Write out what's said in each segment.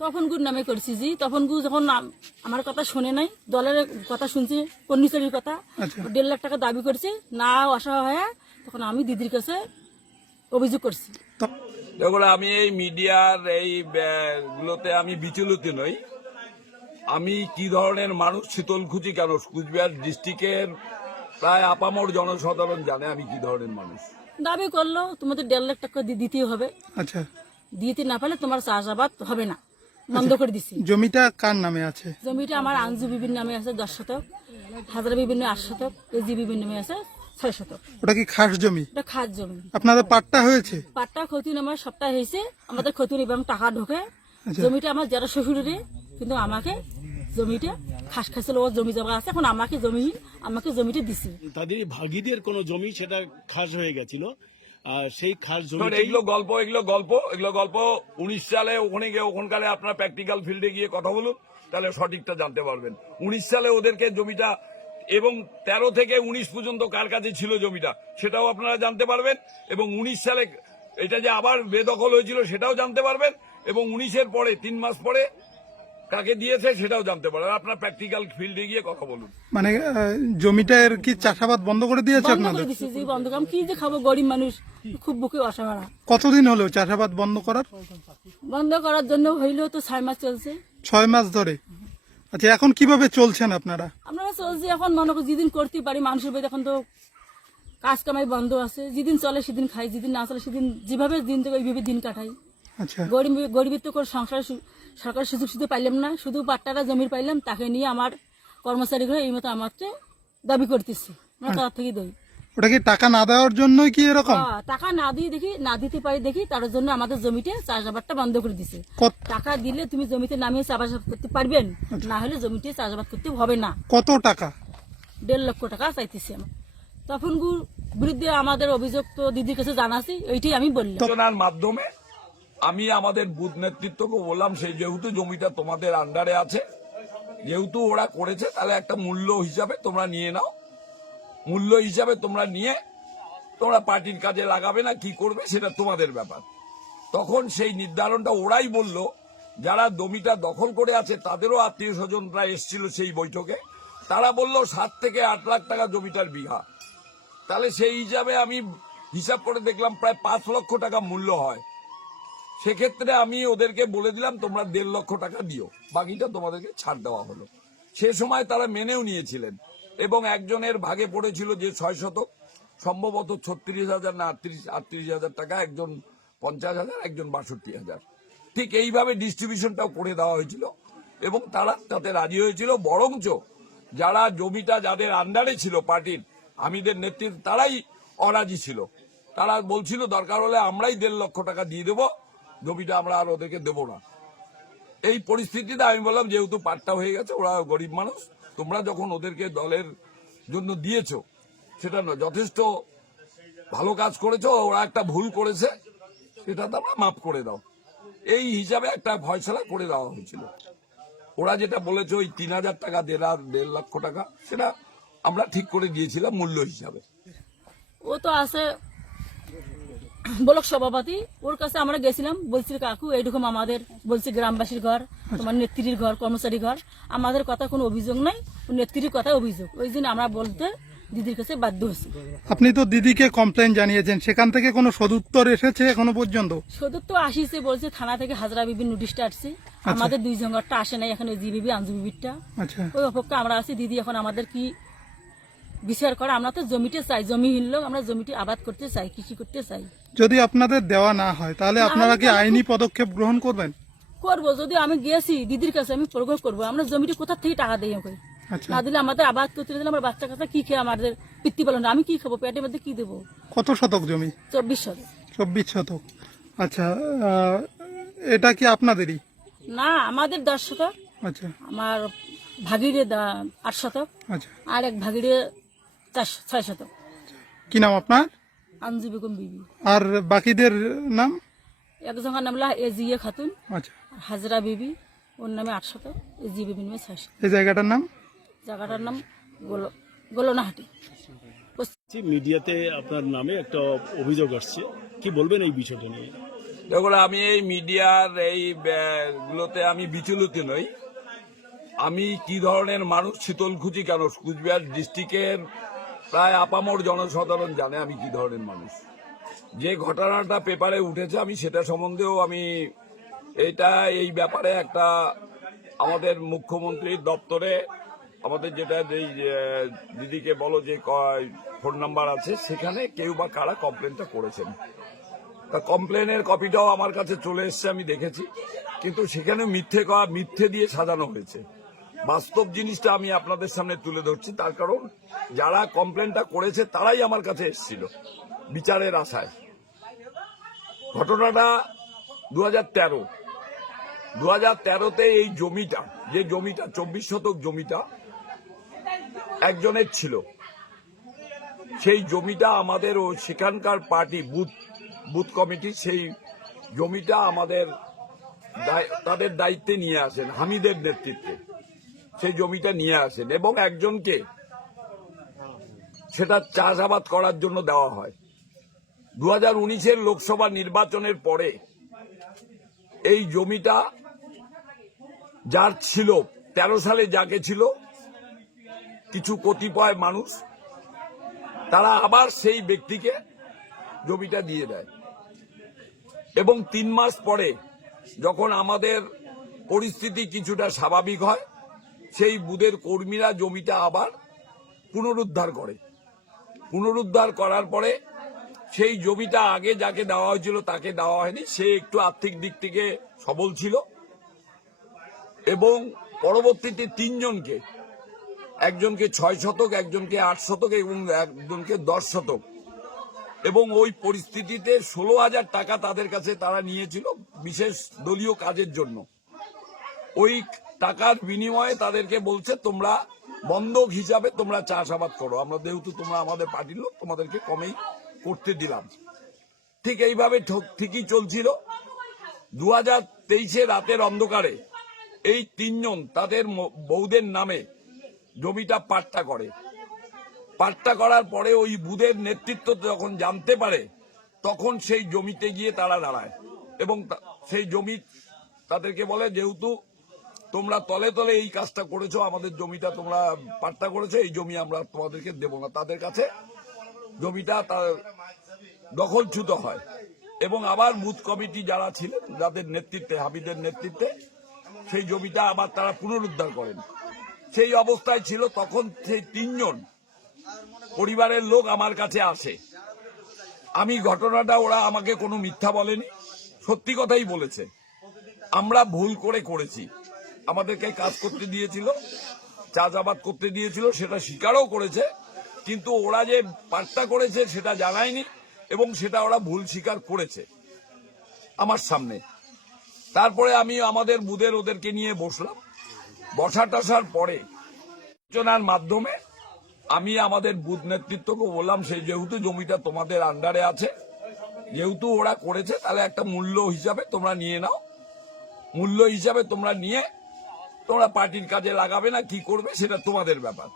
তখন গুর নামে করছি জি। তখন গু যখন আমার কথা শোনে নাই দলের কথা শুনছি কর্মচারীর কথা আচ্ছা। দেড় লাখ টাকা দাবি করছে না অসহায় হয়ে তখন আমি দিদির কাছে অভিযোগ করছি। তো- দেখুন আমি এই মিডিয়ার এই গুলোতে আমি বিচলিত নই। আমি কি ধরনের মানুষ শীতলকুচি কেন? কুচবিহার ডিস্ট্রিক্টের প্রায় আপামর জনসাধারণ জানে আমি কি ধরনের মানুষ। দাবি করল তোমাদের দেড় লাখ টাকা দিতেই হবে। আচ্ছা। দিতে না পারলে তোমার চাষাবাদ হবে না। বন্ধ করে দিছি। জমিটা কার নামে আছে? জমিটা আমার আঞ্জু বিবির নামে আছে দশ শতক হাজারা বিবির নামে আট শতক এজি বিবির নামে আছে ছয় শতক। ওটা কি খাস জমি? এটা খাস জমি। আপনাদের পাট্টা হয়েছে? পাট্টা ক্ষতি আমার সপ্তাহ হয়েছে আমাদের ক্ষতি এবং টাকা ঢোকে। আচ্ছা। জমিটা আমার যারা শ্বশুরের কিন্তু আমাকে জমিটা খাস খাসের ও জমি জমা আছে এখন আমাকে জমি আমাকে জমিটা দিছে। তাদের ভাগিদের কোনো জমি সেটা খাস হয়ে গেছিল। সেই খাস জমি এগুলো গল্প এগুলো গল্প এগুলো গল্প। উনিশ সালে ওখানে গিয়ে ওখানকালে আপনার প্র্যাকটিক্যাল ফিল্ডে গিয়ে কথা বলুন তাহলে সঠিকটা জানতে পারবেন। উনিশ সালে ওদেরকে জমিটা এবং তেরো থেকে উনিশ পর্যন্ত কার কাছে ছিল জমিটা সেটাও আপনারা জানতে পারবেন এবং উনিশ সালে এটা যে আবার বেদখল হয়েছিল সেটাও জানতে পারবেন এবং উনিশের পরে তিন মাস পরে কাকে দিয়েছে সেটাও জানতে পারবেন আপনার প্র্যাকটিক্যাল ফিল্ডে গিয়ে কথা বলুন। মানে আহ, জমিটার কি চাষাবাদ বন্ধ করে দিয়েছে আপনাদের? করে বন্ধ কাম কি যে খাব গরিব মানুষ খুব বুকে অসহায় কতদিন হলো চাষাবাদ বন্ধ করার? বন্ধ করার জন্য হইলেও তো ছয় মাস চলছে। ছয় মাস ধরে। আচ্ছা এখন কীভাবে চলছেন আপনারা? আপনারা চলছে এখন মনে করি যেদিন করতে পারি মানুষের বাড়িতে এখন তো কাজ কামাই বন্ধ আছে। যেদিন চলে সেদিন খাই যেদিন না চলে সেদিন যেভাবে দিন থেকে ওইভাবে দিন কাটাই। গরিব গরিবের তো সংসার সরকার সুযোগ সুবিধা পাইলাম না শুধু পাট্টারা জমির পাইলাম তাকে নিয়ে আমার কর্মচারীগুলো এই মতো আমাকে দাবি করতেছে। আমরা তার থেকে দেই ওটা কি টাকা না দেওয়ার জন্যই কি এরকম? টাকা না দিয়ে দেখি না দিতে পারি দেখি তার জন্য আমাদের জমিতে চাষাবাদটা বন্ধ করে দিছে। টাকা দিলে তুমি জমিতে নামিয়ে চাষাবাদ করতে পারবেন না হলে জমিতে চাষাবাদ করতে হবে না। কত টাকা? দেড় লক্ষ টাকা চাইতেছি আমি তখন গুর বিরুদ্ধে আমাদের অভিযোগ তো দিদির কাছে জানাছি এইটাই আমি বললাম। মাধ্যমে আমি আমাদের বুথ নেতৃত্বকে বললাম, সেই যেহেতু জমিটা তোমাদের আন্ডারে আছে, যেহেতু ওরা করেছে, তাহলে একটা মূল্য হিসাবে তোমরা নিয়ে নাও। মূল্য হিসাবে তোমরা নিয়ে তোমরা পার্টির কাজে লাগাবে না, কি করবে সেটা তোমাদের ব্যাপার। তখন সেই নির্ধারণটা ওরাই বলল, যারা জমিটা দখল করে আছে, তাদেরও আত্মীয় স্বজনরা এসেছিল সেই বৈঠকে। তারা বলল, সাত থেকে আট লাখ টাকা জমিটার বিঘা। তাহলে সেই হিসাবে আমি হিসাব করে দেখলাম, প্রায় পাঁচ লক্ষ টাকা মূল্য হয়। সেক্ষেত্রে আমি ওদেরকে বলে দিলাম, তোমরা দেড় লক্ষ টাকা দিও। বাকিটা তোমাদেরকে ছাড় দেওয়া হলো। সে সময় তারা মেনেও নিয়েছিলেন এবং একজনের ভাগে পড়েছিল যে ছয় শতক, সম্ভবত ছত্রিশ হাজার না আটত্রিশ আটত্রিশ হাজার টাকা, একজন পঞ্চাশ হাজার, একজন বাষট্টি হাজার। ঠিক এইভাবে ডিস্ট্রিবিউশনটাও করে দেওয়া হয়েছিল এবং তারা তাতে রাজি হয়েছিল। বরঞ্চ যারা জমিটা যাদের আন্ডারে ছিল পার্টির আমিদের নেতৃত্ব, তারাই অরাজি ছিল। তারা বলছিল, দরকার হলে আমরাই দেড় লক্ষ টাকা দিয়ে দেবো। জমিটা আমরা আর ওদেরকে দেবো না। এই পরিস্থিতিতে আমি বললাম, যেহেতু পাট্টা হয়ে গেছে, ওরা গরিব মানুষ, তোমরা যখন ওদেরকে দলের জন্য দিয়েছ, সেটা নয়, যথেষ্ট ভালো কাজ করেছ, ওরা একটা ভুল করেছে, সেটা তোমরা মাফ করে দাও। এই হিসাবে একটা ফয়সলা করে দেওয়া হয়েছিল। ওরা যেটা বলেছে, ওই তিন হাজার টাকা, দেড় দেড় লক্ষ টাকা, সেটা আমরা ঠিক করে দিয়েছিলাম মূল্য হিসাবে। ও তো আছে ব্লক সভাপতি ওর কাছে আমরা গেছিলাম বলছি কাকু এইরকম আমাদের বলছি গ্রামবাসীর ঘর তোমার নেত্রীর ঘর কর্মচারী ঘর আমাদের কথা কোনো অভিযোগ নাই নেত্রীর কথা অভিযোগ। ওই জন্য আমরা বলতে দিদির কাছে বাধ্য হয়েছি। আপনি তো দিদিকে কমপ্লেন জানিয়েছেন সেখান থেকে কোনো সদুত্তর এসেছে এখনও পর্যন্ত? সদর তো আসিছে বলছে থানা থেকে হাজরা বিবির নোটিশটা আসছে আমাদের দুই জঙ্গরটা আসে নাই এখন ওই জি বিবি আঞ্জু বিবিরটা। আচ্ছা। ওই অপেক্ষা আমরা আছি দিদি এখন আমাদের কি বিচার করা আমরা তো জমিতে চাই জমিহীন লোক আমরা জমিটি আবাদ করতে চাই কৃষি করতে চাই। যদি আপনাদের দেওয়া না হয় তাহলে আপনারা কি আইনি পদক্ষেপ গ্রহণ করবেন? করব যদি আমি গেছি দিদির কাছে আমি প্রয়োগ করব আমরা জমিটি কোথা থেকে টাকা দিই ওকে আচ্ছা। না দিলে আমাদের আবাদ করতে দিলে আমার বাচ্চা কাচ্চা কি খেয়ে আমাদের পিত্তি পালন? আমি কি খাব? পেটের মধ্যে কি দেবো? কত শতক জমি? চব্বিশ শতক। চব্বিশ শতক। আচ্ছা এটা কি আপনাদেরই? না আমাদের দশ শতক। আচ্ছা। আমার ভাগিরে আট শতক। আচ্ছা। আর এক ভাগিরে চার ছয় শতক। কি নাম আপনার? আঞ্জু বেগম বিবি। আর বাকিদের নাম? একজনের নাম লা এজিয়ে খাতুন। আচ্ছা। হাজরা বিবি ওর নামে আট শতক এজিয়ে বিবি নামে ছয় শতক। এই জায়গাটার নাম? জায়গাটার নাম গোল গোলনাহাটি। পশ্চিম মিডিয়াতে আপনার নামে একটা অভিযোগ আসছে। কি বলবেন এই বিষয়টা নিয়ে? দেখুন আমি এই মিডিয়ার এই গুলোতে আমি বিচলিত নই। আমি কি ধরনের মানুষ শীতলকুচি কেন? কুচবিহার ডিস্ট্রিক্টের প্রায় আপামর জনসাধারণ জানে আমি কি ধরনের মানুষ। যে ঘটনাটা পেপারে উঠেছে আমি সেটা সম্বন্ধেও আমি এটা এই ব্যাপারে একটা আমাদের মুখ্যমন্ত্রীর দপ্তরে আমাদের যেটা আহ, দিদিকে বলো যে কয় ফোন নাম্বার আছে সেখানে কেউ বা কারা কমপ্লেনটা করেছেন। তা কমপ্লেনের কপিটাও আমার কাছে চলে এসছে আমি দেখেছি। কিন্তু সেখানে মিথ্যে মিথ্যে দিয়ে সাজানো হয়েছে। বাস্তব জিনিসটা আমি আপনাদের সামনে তুলে ধরছি, তার কারণ যারা কমপ্লেনটা করেছে তারাই আমার কাছে এসেছিল, বিচারের আশায়। ঘটনাটা দু হাজার তেরো। দু হাজার তেরোতে এই জমিটা, যে জমিটা, চব্বিশ শতক জমিটা একজনের ছিল, সেই জমিটা আমাদের ও সেখানকার পার্টি বুথ বুথ কমিটি সেই জমিটা আমাদের তাদের দায়িত্বে নিয়ে আসেন, হামিদের নেতৃত্বে। সেই জমিটা নিয়ে আসেন এবং একজনকে সেটা চাষাবাদ করার জন্য দেওয়া হয়। দু হাজার উনিশের লোকসভা নির্বাচনের পরে এই জমিটা যার ছিল, তেরো সালে যাকে ছিল, কিছু কতিপয় মানুষ, তারা আবার সেই ব্যক্তিকে জমিটা দিয়ে দেয়। এবং তিন মাস পরে যখন আমাদের পরিস্থিতি কিছুটা স্বাভাবিক হয় সেই বুধের কর্মীরা জমিটা আবার পুনরুদ্ধার করে। পুনরুদ্ধার করার পরে সেই জমিটা আগে যাকে দেওয়া হয়েছিল তাকে দেওয়া হয়নি, সে একটু আর্থিক দিক থেকে সবল ছিল এবং পরবর্তীতে তিনজনকে, একজনকে ছয় শতক, একজনকে আট শতক এবং একজনকে দশ শতক এবং ওই পরিস্থিতিতে ষোলো হাজার টাকা তাদের কাছে তারা নিয়েছিল বিশেষ দলীয় কাজের জন্য। ওই টাকার বিনিময়ে তাদেরকে বলছে, তোমরা বন্ধক হিসাবে তোমরা চাষাবাদ করো। আমরা যেহেতু তোমরা আমাদের পার্টির লোক, তোমাদেরকে কমেই করতে দিলাম। ঠিক এইভাবে ঠক- ঠিকই চলছিল। দু হাজার তেইশে রাতের অন্ধকারে এই তিনজন তাদের বউদের নামে জমিটা পাট্টা করে। পাট্টা করার পরে ওই বুধের নেতৃত্ব যখন জানতে পারে, তখন সেই জমিতে গিয়ে তারা দাঁড়ায় এবং সেই জমি তাদেরকে বলে, যেহেতু তোমরা তলে তলে এই কাজটা করেছ, আমাদের জমিটা তোমরা পাট্টা করেছ, এই জমি আমরা তোমাদেরকে দেব না। তাদের কাছে জমিটা তার দখলচ্যুত হয়। এবং আবার বুথ কমিটি যারা ছিলেন, যাদের নেতৃত্বে হাবিদের নেতৃত্বে, সেই জমিটা আবার তারা পুনরুদ্ধার করেন। সেই অবস্থায় ছিল, তখন সেই তিনজন পরিবারের লোক আমার কাছে আসে। আমি ঘটনাটা ওরা আমাকে কোনো মিথ্যা বলেনি, সত্যি কথাই বলেছে। আমরা ভুল করে করেছি। আমাদেরকে কাজ করতে দিয়েছিল, চাষাবাদ করতে দিয়েছিল, সেটা স্বীকারও করেছে। কিন্তু ওরা যে পাট্টা করেছে সেটা জানায়নি এবং সেটা ওরা ভুল স্বীকার করেছে আমার সামনে। তারপরে আমি আমাদের বুধের ওদেরকে নিয়ে বসলাম। বসা টসার পরে আলোচনার মাধ্যমে আমি আমাদের বুথ নেতৃত্বকে বললাম সেই যেহেতু জমিটা তোমাদের আন্ডারে আছে, যেহেতু ওরা করেছে, তাহলে একটা মূল্য হিসাবে তোমরা নিয়ে নাও। মূল্য হিসাবে তোমরা নিয়ে তোমরা পার্টির কাজে লাগাবে না, কি করবে সেটা তোমাদের ব্যাপার।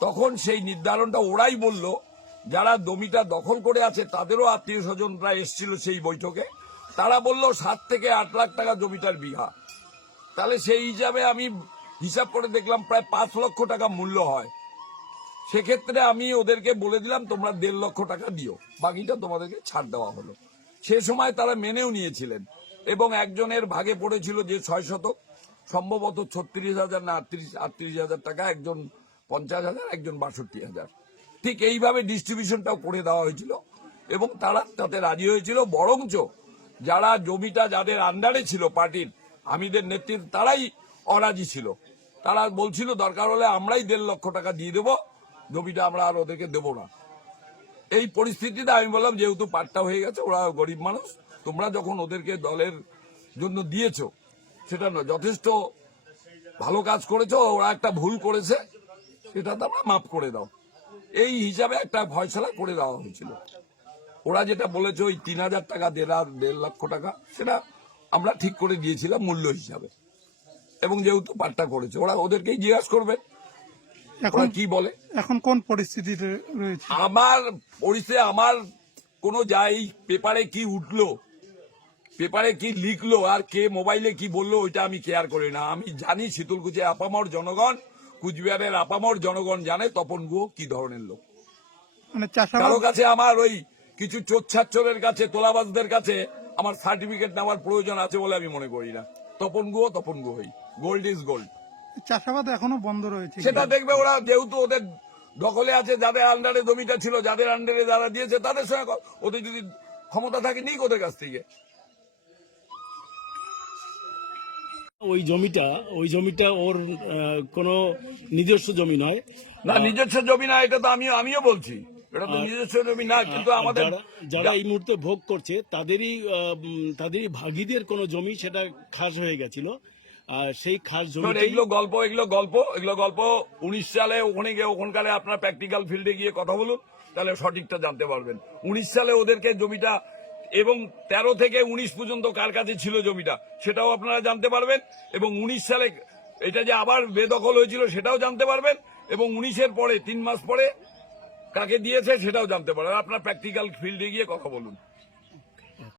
তখন সেই নির্ধারণটা ওরাই বলল, যারা জমিটা দখল করে আছে তাদেরও আত্মীয় স্বজনরা এসেছিল সেই বৈঠকে। তারা বলল, সাত থেকে আট লাখ টাকা জমিটার বিঘা। তাহলে সেই হিসাবে আমি হিসাব করে দেখলাম প্রায় পাঁচ লক্ষ টাকা মূল্য হয়। সেক্ষেত্রে আমি ওদেরকে বলে দিলাম, তোমরা দেড় লক্ষ টাকা দিও। বাকিটা তোমাদেরকে ছাড় দেওয়া হলো। সে সময় তারা মেনেও নিয়েছিলেন। এবং একজনের ভাগে পড়েছিল যে ছয় শতক। সম্ভবত ছত্রিশ হাজার না আটত্রিশ আটত্রিশ হাজার টাকা, একজন পঞ্চাশ হাজার, একজন বাষট্টি হাজার। ঠিক এইভাবে ডিস্ট্রিবিউশনটাও করে দেওয়া হয়েছিল এবং তারা তাতে রাজি হয়েছিল। বরঞ্চ যারা জমিটা যাদের আন্ডারে ছিল পার্টির, আমিদের নেতৃত্ব, তারাই অরাজি ছিল। তারা বলছিল, দরকার হলে আমরাই দেড় লক্ষ টাকা দিয়ে দেবো, জমিটা আমরা আর ওদেরকে দেবো না। এই পরিস্থিতিতে আমি বললাম, যেহেতু পাট্টা হয়ে গেছে, ওরা গরিব মানুষ, তোমরা যখন ওদেরকে দলের জন্য দিয়েছ সেটা নয় যথেষ্ট ভালো কাজ করেছ ওরা একটা ভুল করেছে সেটা তোমরা মাফ করে দাও। এই হিসাবে একটা ফয়সলা করে দেওয়া হয়েছিল। ওরা যেটা বলেছে ওই তিন হাজার টাকা দেড় দেড় লক্ষ টাকা সেটা আমরা ঠিক করে দিয়েছিলাম মূল্য হিসাবে। এবং যেহেতু পাট্টা করেছে ওরা ওদেরকেই জিজ্ঞাসা করবে এখন কি বলে। এখন কোন পরিস্থিতিতে রয়েছে? আমার পরিচয় আমার কোনো যাই পেপারে কি উঠল পেপারে কি লিখলো আর কে মোবাইলে কি বলল ওইটা আমি কেয়ার করি না। আমি জানি শীতলকুচি আপামর জনগণ কুচবিহারের আপামর জনগণ জানে তপন গুহ কি ধরনের লোক। মানে কারও কাছে আমার ওই কিছু চোচ্ছাচ্ছরের কাছে তোলাবাজদের কাছে আমার সার্টিফিকেট নেওয়ার প্রয়োজন আছে বলে আমি মনে করি না। তপন গুহ তপন গুহই। গোল্ড ইজ গোল্ড চাষাবাদ এখনও বন্ধ রয়েছে সেটা দেখবে ওরা যেহেতু ওদের দখলে আছে যাদের আন্ডারে জমিটা ছিল যাদের আন্ডারে যারা দিয়েছে তাদের সঙ্গে ওদের যদি ক্ষমতা থাকে নিক ওদের কাছ থেকে। ওই জমিটা ওই জমিটা ওর কোনো নিজস্ব জমি নয়। না নিজস্ব জমি না এটা তো আমি আমিও বলছি। এটা তো নিজস্ব জমি না কিন্তু আমাদের যারা এই মুহূর্তে ভোগ করছে তাদেরই তাদেরই ভাগীদের কোনো জমি সেটা খাস হয়ে গেছিল। আর সেই খাস জমি এগুলো গল্প এগুলো গল্প এগুলো গল্প উনিশ সালে ওখানে গিয়ে ওখানকারে আপনার প্র্যাকটিক্যাল ফিল্ডে গিয়ে কথা বলুন তাহলে সঠিকটা জানতে পারবেন। উনিশ সালে ওদেরকে জমিটা এবং তেরো থেকে উনিশ পর্যন্ত কার কাছে ছিল জমিটা, সেটাও আপনারা জানতে পারবেন। এবং উনিশ সালে এটা যে আবার বেদখল হয়েছিল, সেটাও জানতে পারবেন। এবং উনিশের পরে, তিন মাস পরে কাকে দিয়েছে, সেটাও জানতে পারবেন। আপনার প্র্যাকটিক্যাল ফিল্ডে গিয়ে কথা বলুন।